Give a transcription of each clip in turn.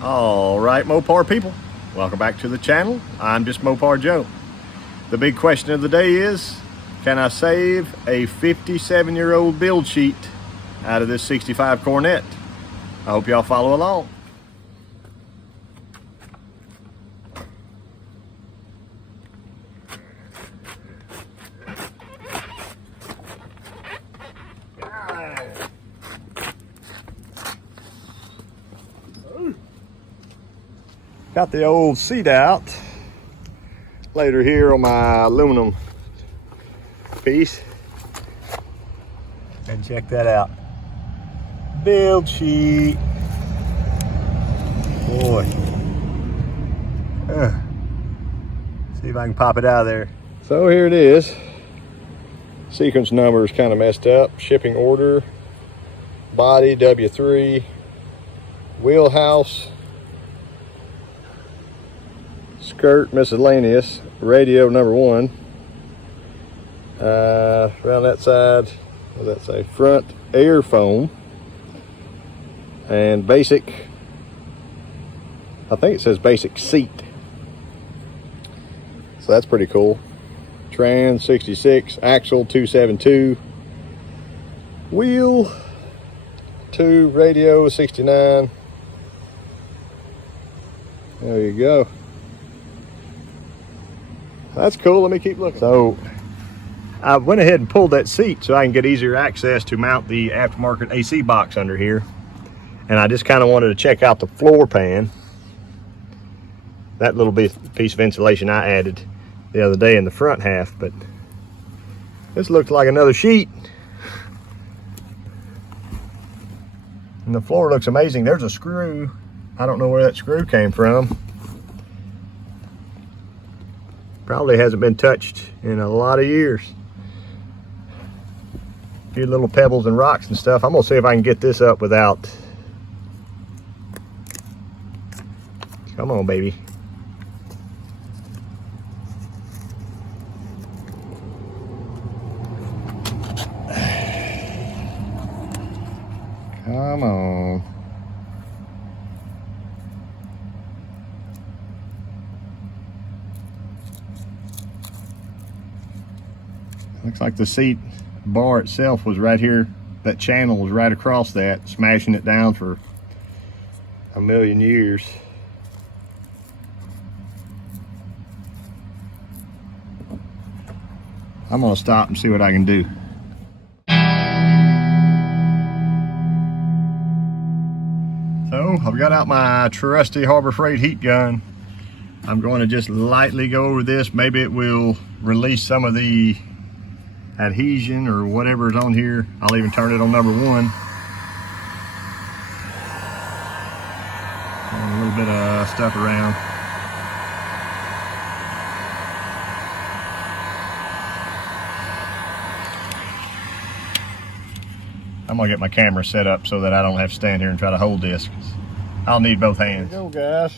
All right, Mopar people, welcome back to the channel. I'm Justmoparjoe. The big question of the day is, can I save a 57-year-old build sheet out of this 65 Coronet? I hope y'all follow along. Got the old seat out later here on my aluminum piece, and check that out. Build sheet. Boy. See if I can pop it out of there. So here it is. Sequence number is kind of messed up. Shipping order, body W3, wheelhouse, skirt miscellaneous, radio number 1. Around that side, what does that say? Front air foam and basic, I think it says basic seat. So that's pretty cool. Trans 66, axle 272, wheel 2, radio 69. There you go. That's cool. Let me keep looking. So I went ahead and pulled that seat so I can get easier access to mount the aftermarket AC box under here. And I just kind of wanted to check out the floor pan. That little piece of insulation I added the other day in the front half, but this looks like another sheet. And the floor looks amazing. There's a screw. I don't know where that screw came from. Probably hasn't been touched in a lot of years. A few little pebbles and rocks and stuff. I'm gonna see if I can get this up without. Come on, baby. Come on. Looks like the seat bar itself was right here. That channel was right across that, smashing it down for a million years. I'm gonna stop and see what I can do. So I've got out my trusty Harbor Freight heat gun. I'm going to just lightly go over this. Maybe it will release some of the adhesion or whatever is on here. I'll even turn it on number 1. A little bit of stuff around. I'm gonna get my camera set up so that I don't have to stand here and try to hold this, 'cause I'll need both hands. There we go, guys.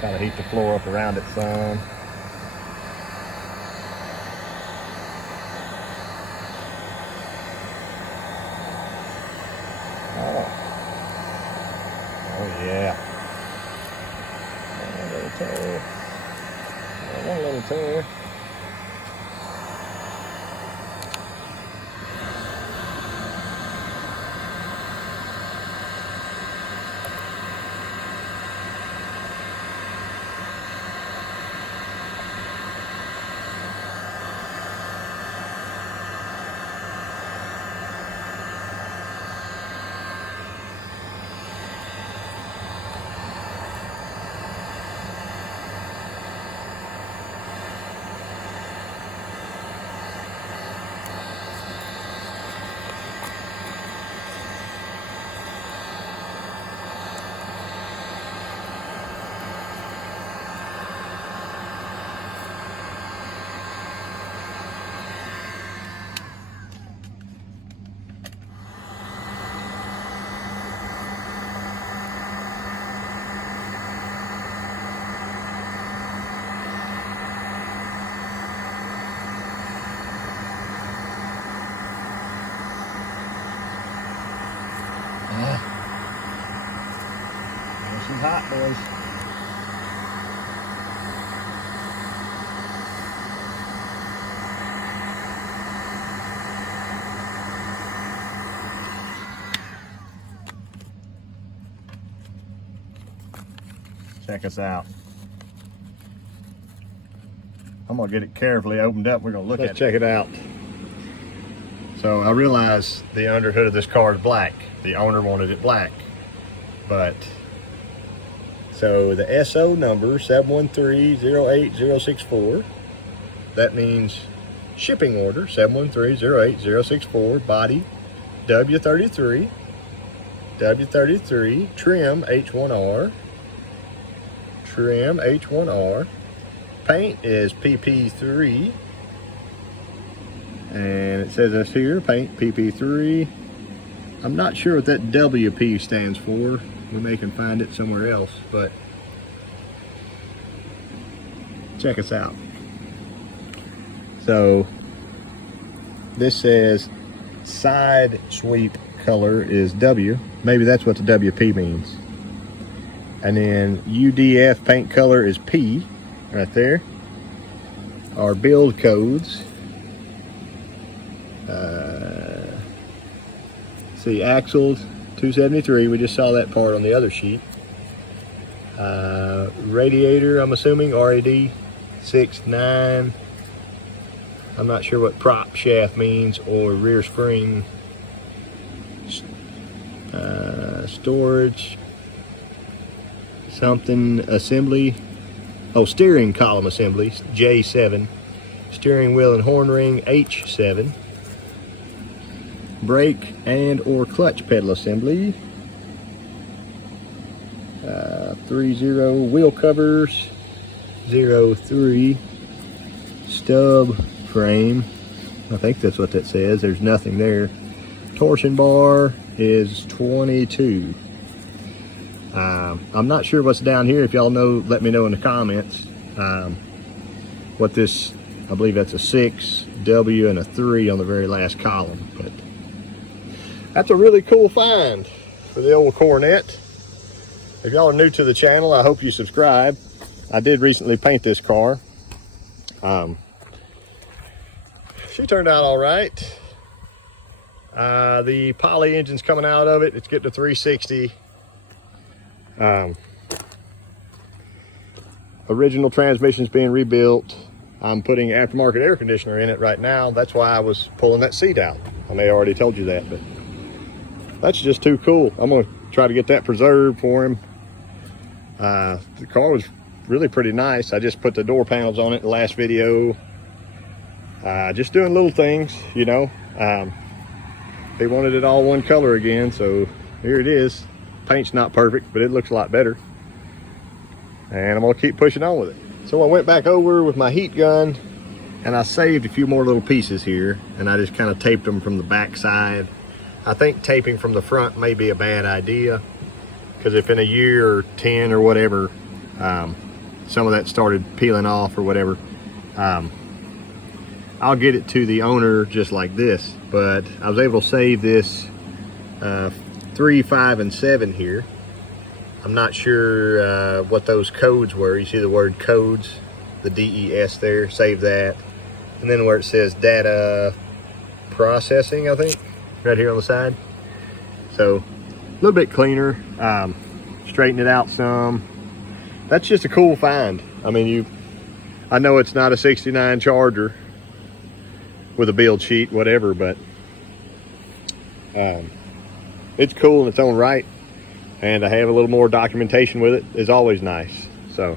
Kind of heat the floor up around it some. Oh yeah. One little tear. One little tear. hot, boys. Check us out. I'm gonna get it carefully opened up. We're gonna look at it. Let's check it out. So I realize the underhood of this car is black. The owner wanted it black, but so the SO number 713-08064. That means shipping order 713-08064. Body W33. W33. Trim H1R. Trim H1R. Paint is PP3. And it says this here, paint PP3. I'm not sure what that WP stands for. We may can find it somewhere else, but check us out. So this says side sweep color is W. Maybe that's what the WP means. And then UDF paint color is P right there. Our build codes. See, axles 273, we just saw that part on the other sheet. Radiator, I'm assuming RAD 69. I'm not sure what prop shaft means, or rear spring. Storage something assembly. Oh, steering column assembly J7. Steering wheel and horn ring H7. Brake and or clutch pedal assembly 30. Wheel covers 03. Stub frame, I think that's what that says. There's nothing there. Torsion bar is 22. I'm not sure what's down here. If y'all know, let me know in the comments what this, I believe that's a 6, W, and a 3 on the very last column. But that's a really cool find for the old Coronet. If y'all are new to the channel, I hope you subscribe. I did recently paint this car. She turned out all right. The poly engine's coming out of it. It's getting to 360. Original transmission's being rebuilt. I'm putting aftermarket air conditioner in it right now. That's why I was pulling that seat out. I may have already told you that, but that's just too cool. I'm gonna try to get that preserved for him. The car was really pretty nice. I just put the door panels on it in the last video. Just doing little things, you know. They wanted it all one color again, so here it is. Paint's not perfect, but it looks a lot better. And I'm gonna keep pushing on with it. So I went back over with my heat gun and I saved a few more little pieces here, and I just kind of taped them from the back side. I think taping from the front may be a bad idea, because if in a year or 10 or whatever, some of that started peeling off or whatever, I'll get it to the owner just like this. But I was able to save this 3, 5, and 7 here. I'm not sure what those codes were. You see the word codes, the DES there, save that. And then where it says data processing, I think, right here on the side. So a little bit cleaner, straighten it out some. That's just a cool find. I mean, I know it's not a 69 Charger with a build sheet, whatever, but it's cool in its own right. And to have a little more documentation with it is always nice. So